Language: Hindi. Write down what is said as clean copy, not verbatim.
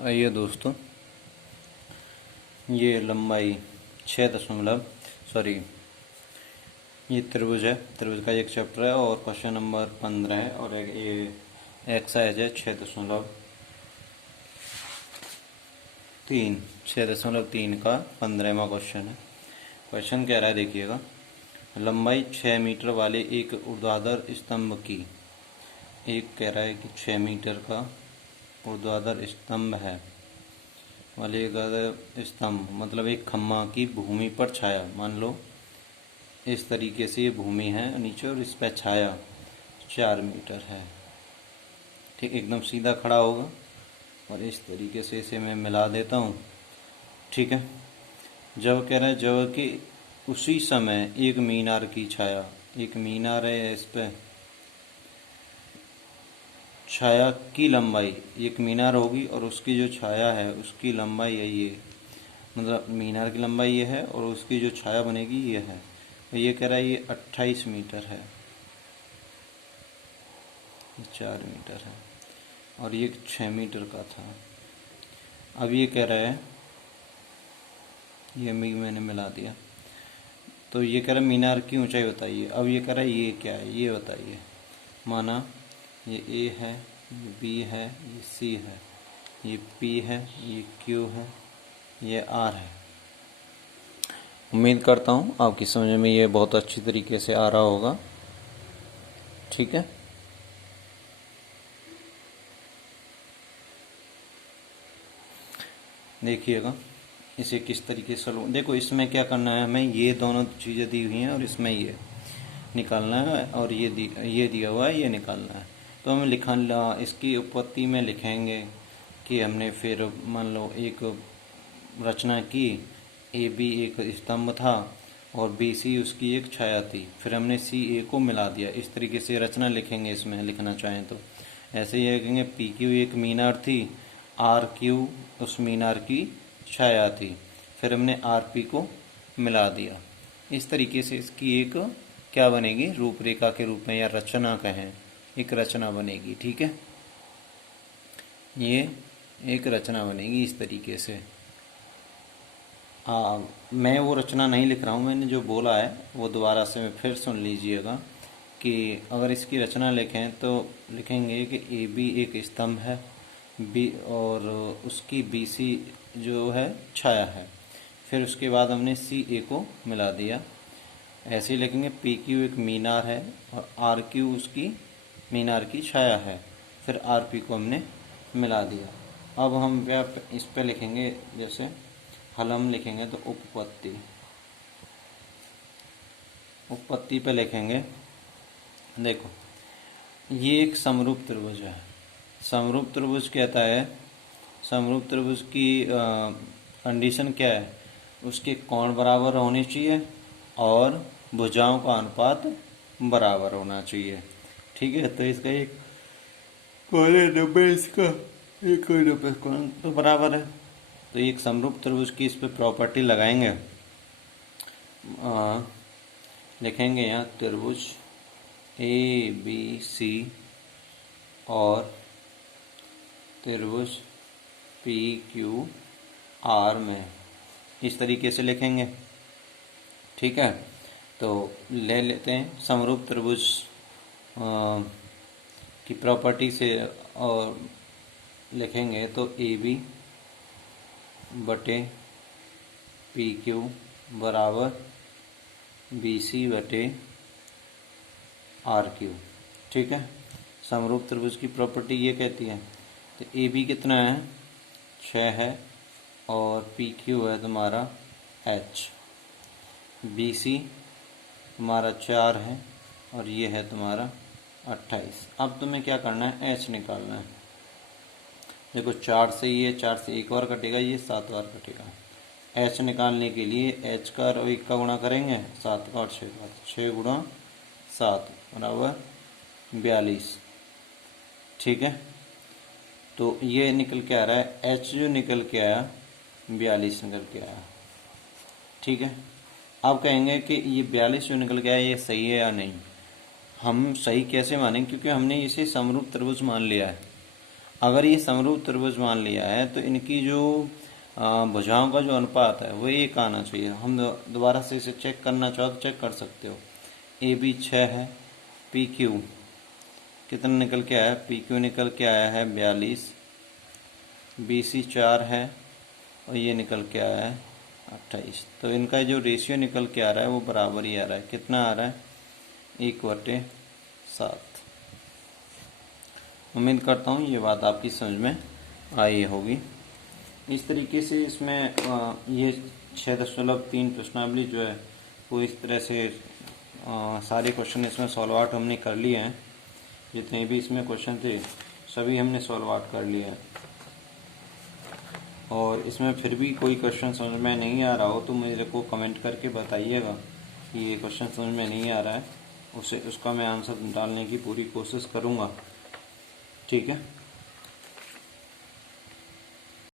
आइए दोस्तों, ये लंबाई 6 दशमलव ये त्रिभुज है। त्रिभुज का एक चैप्टर है और क्वेश्चन नंबर 15 है और ये एक्सरसाइज है 6.3 का 15वां क्वेश्चन है। क्वेश्चन कह रहा है, देखिएगा, लंबाई 6 मीटर वाले एक ऊर्ध्वाधर स्तंभ की, एक कह रहा है कि 6 मीटर का ऊर्ध्वाधर स्तंभ है वाले एक स्तंभ मतलब एक खम्मा की भूमि पर छाया, मान लो इस तरीके से ये भूमि है नीचे और इस पर छाया 4 मीटर है। ठीक, एकदम सीधा खड़ा होगा और इस तरीके से इसे मैं मिला देता हूँ। ठीक है, जब कह रहा है जब कि उसी समय एक मीनार की छाया, एक मीनार है, इस पे छाया की लंबाई, एक मीनार होगी और उसकी जो छाया है उसकी लंबाई है ये, मतलब मीनार की लंबाई ये है और उसकी जो छाया बनेगी ये है। तो ये कह रहा है ये 28 मीटर है, 4 मीटर है और ये 6 मीटर का था। अब ये कह रहा है, ये मैंने मिला दिया, तो ये कह रहा है मीनार की ऊंचाई बताइए। अब ये कह रहा है ये क्या है ये बताइए। माना ये ए है, ये बी है, ये सी है, ये पी है, ये क्यू है, ये आर है। उम्मीद करता हूँ आपकी समझ में ये बहुत अच्छी तरीके से आ रहा होगा। ठीक है, देखिएगा इसे किस तरीके से सॉल्व। देखो इसमें क्या करना है, हमें ये दोनों चीज़ें दी हुई हैं और इसमें ये निकालना है और ये दिया हुआ है, ये निकालना है। तो हम इसकी उत्पत्ति में लिखेंगे कि हमने फिर मान लो एक रचना की, ए बी एक स्तंभ था और बी सी उसकी एक छाया थी, फिर हमने सी ए को मिला दिया। इस तरीके से रचना लिखेंगे, इसमें लिखना चाहें तो ऐसे ही लिखेंगे, पी क्यू एक मीनार थी, आर क्यू उस मीनार की छाया थी, फिर हमने आर पी को मिला दिया। इस तरीके से इसकी एक क्या बनेगी, रूपरेखा के रूप में या रचना कहें, एक रचना बनेगी। ठीक है, ये एक रचना बनेगी इस तरीके से। मैं वो रचना नहीं लिख रहा हूँ, मैंने जो बोला है वो दोबारा से मैं फिर सुन लीजिएगा कि अगर इसकी रचना लिखें तो लिखेंगे कि ए बी एक स्तंभ है, बी और उसकी बी सी जो है छाया है, फिर उसके बाद हमने सी ए को मिला दिया। ऐसे ही लिखेंगे पी क्यू एक मीनार है और आर क्यू उसकी मीनार की छाया है, फिर आर पी को हमने मिला दिया। अब हम क्या इस पे लिखेंगे, जैसे हल हम लिखेंगे तो उपपत्ति पे लिखेंगे। देखो ये एक समरूप त्रिभुज है। समरूप त्रिभुज कहता है, समरूप त्रिभुज की कंडीशन क्या है, उसके कोण बराबर होने चाहिए और भुजाओं का अनुपात बराबर होना चाहिए। ठीक है, तो इसका एक कोण नंबर इसका एक कोण नंबर कोण तो बराबर है। तो एक समरूप त्रिभुज की इस पे प्रॉपर्टी लगाएंगे, लिखेंगे यहाँ त्रिभुज ए बी सी और त्रिभुज पी क्यू आर में, इस तरीके से लिखेंगे। ठीक है, तो ले लेते हैं समरूप त्रिभुज की प्रॉपर्टी से और लिखेंगे तो ए बी बटे पी क्यू बराबर बी सी बटे आर क्यू। ठीक है, समरूप त्रिभुज की प्रॉपर्टी ये कहती है। तो ए बी कितना है, 6 है और पी क्यू है तुम्हारा एच, बी सी तुम्हारा 4 है और ये है तुम्हारा 28। अब तुम्हें क्या करना है, एच निकालना है। देखो 4 से ये 4 से एक बार कटेगा, ये 7 बार कटेगा। एच निकालने के लिए एच का और 1 का गुणा करेंगे, 7 का और 6 का, 6 गुणा 7 बराबर 42। ठीक है, तो ये निकल के आ रहा है, एच जो निकल के आया 42 निकल के आया। ठीक है, अब कहेंगे कि ये 42 जो निकल के आया ये सही है या नहीं। हम सही कैसे मानेंगे, क्योंकि हमने इसे समरूप त्रिभुज मान लिया है। अगर ये समरूप त्रिभुज मान लिया है तो इनकी जो भुजाओं का जो अनुपात है वो एक आना चाहिए। हम दोबारा से इसे चेक करना चाहो तो चेक कर सकते हो। ए बी 6 है, पी क्यू कितना निकल के आया, पी क्यू निकल के आया है 42, बी सी 4 है और ये निकल के आया है 28। तो इनका जो रेशियो निकल के आ रहा है वो बराबर ही आ रहा है। कितना आ रहा है, 1/7। उम्मीद करता हूँ ये बात आपकी समझ में आई होगी। इस तरीके से इसमें ये 6.3 प्रश्नावली जो है वो इस तरह से सारे क्वेश्चन इसमें सॉल्व आउट हमने कर लिए हैं। जितने भी इसमें क्वेश्चन थे सभी हमने सॉल्व आउट कर लिए हैं। और इसमें फिर भी कोई क्वेश्चन समझ में नहीं आ रहा हो तो मेरे को कमेंट करके बताइएगा कि ये क्वेश्चन समझ में नहीं आ रहा है, उसका मैं आंसर डालने की पूरी कोशिश करूँगा। ठीक है।